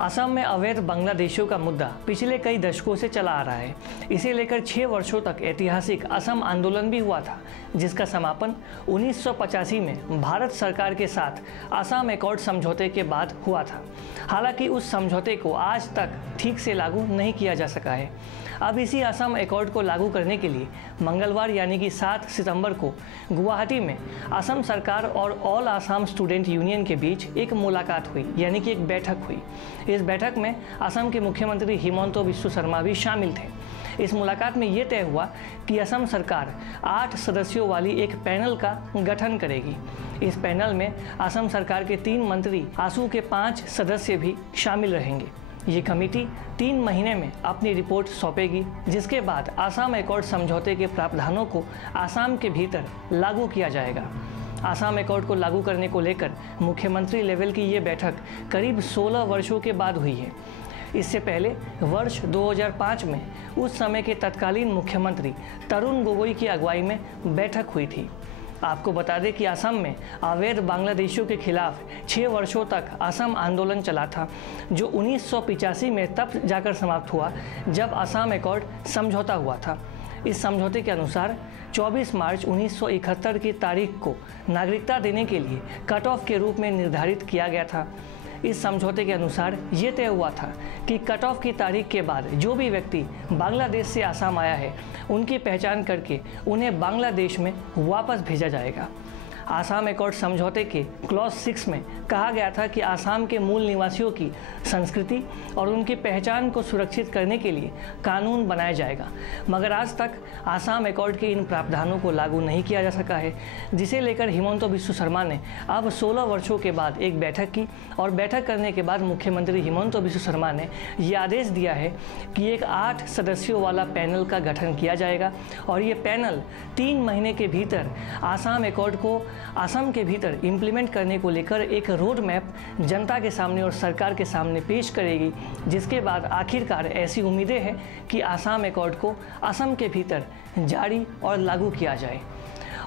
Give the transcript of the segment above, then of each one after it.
असम में अवैध बांग्लादेशियों का मुद्दा पिछले कई दशकों से चला आ रहा है। इसे लेकर 6 वर्षों तक ऐतिहासिक असम आंदोलन भी हुआ था, जिसका समापन 1985 में भारत सरकार के साथ असम एकॉर्ड समझौते के बाद हुआ था। हालांकि उस समझौते को आज तक ठीक से लागू नहीं किया जा सका है। अब इसी असम एकॉर्ड को लागू करने के लिए मंगलवार यानी कि 7 सितंबर को गुवाहाटी में असम सरकार और ऑल आसाम स्टूडेंट यूनियन के बीच एक मुलाकात हुई, यानी कि एक बैठक हुई। इस बैठक में असम के मुख्यमंत्री हिमंता बिस्वा शर्मा भी शामिल थे। इस मुलाकात में ये तय हुआ कि असम सरकार 8 सदस्यों वाली एक पैनल का गठन करेगी। इस पैनल में असम सरकार के 3 मंत्री, आसू के 5 सदस्य भी शामिल रहेंगे। ये कमेटी 3 महीने में अपनी रिपोर्ट सौंपेगी, जिसके बाद असम एकॉर्ड समझौते के प्रावधानों को असम के भीतर लागू किया जाएगा। असम एकॉर्ड को लागू करने को लेकर मुख्यमंत्री लेवल की ये बैठक करीब 16 वर्षों के बाद हुई है। इससे पहले वर्ष 2005 में उस समय के तत्कालीन मुख्यमंत्री तरुण गोगोई की अगुवाई में बैठक हुई थी। आपको बता दें कि असम में अवैध बांग्लादेशियों के खिलाफ 6 वर्षों तक असम आंदोलन चला था, जो 1985 में तब जाकर समाप्त हुआ जब असम एकॉर्ड समझौता हुआ था। इस समझौते के अनुसार 24 मार्च 1971 की तारीख को नागरिकता देने के लिए कट ऑफ के रूप में निर्धारित किया गया था। इस समझौते के अनुसार ये तय हुआ था कि कट ऑफ की तारीख के बाद जो भी व्यक्ति बांग्लादेश से असम आया है, उनकी पहचान करके उन्हें बांग्लादेश में वापस भेजा जाएगा। असम एकॉर्ड समझौते के क्लॉज 6 में कहा गया था कि असम के मूल निवासियों की संस्कृति और उनकी पहचान को सुरक्षित करने के लिए कानून बनाया जाएगा, मगर आज तक असम एकॉर्ड के इन प्रावधानों को लागू नहीं किया जा सका है, जिसे लेकर हिमंता बिस्वा शर्मा ने अब 16 वर्षों के बाद एक बैठक की और बैठक करने के बाद मुख्यमंत्री हिमंता बिस्वा शर्मा ने ये आदेश दिया है कि एक 8 सदस्यों वाला पैनल का गठन किया जाएगा और ये पैनल 3 महीने के भीतर असम एकॉर्ड को असम के भीतर इम्प्लीमेंट करने को लेकर एक रोड मैप जनता के सामने और सरकार के सामने पेश करेगी, जिसके बाद आखिरकार ऐसी उम्मीदें हैं कि असम एकॉर्ड को असम के भीतर जारी और लागू किया जाए।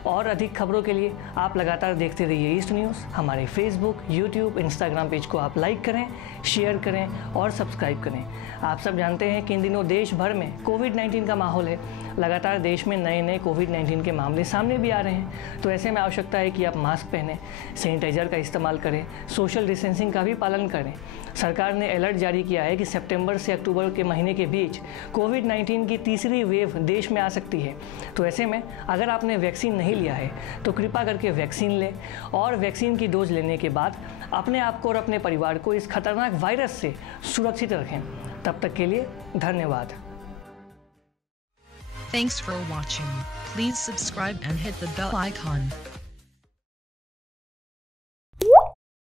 और अधिक खबरों के लिए आप लगातार देखते रहिए ईस्ट न्यूज़। हमारे फेसबुक, यूट्यूब, इंस्टाग्राम पेज को आप लाइक करें, शेयर करें और सब्सक्राइब करें। आप सब जानते हैं कि इन दिनों देश भर में कोविड-19 का माहौल है। लगातार देश में नए कोविड-19 के मामले सामने भी आ रहे हैं, तो ऐसे में आवश्यकता है कि आप मास्क पहनें, सैनिटाइज़र का इस्तेमाल करें, सोशल डिस्टेंसिंग का भी पालन करें। सरकार ने अलर्ट जारी किया है कि सितंबर से अक्टूबर के महीने के बीच कोविड-19 की तीसरी वेव देश में आ सकती है। तो ऐसे में अगर आपने वैक्सीन नहीं लिया है तो कृपा करके वैक्सीन लें और वैक्सीन की डोज लेने के बाद अपने आप को और अपने परिवार को इस खतरनाक वायरस से सुरक्षित रखें। तब तक के लिए धन्यवाद। Thanks for watching. Please subscribe and hit the bell icon.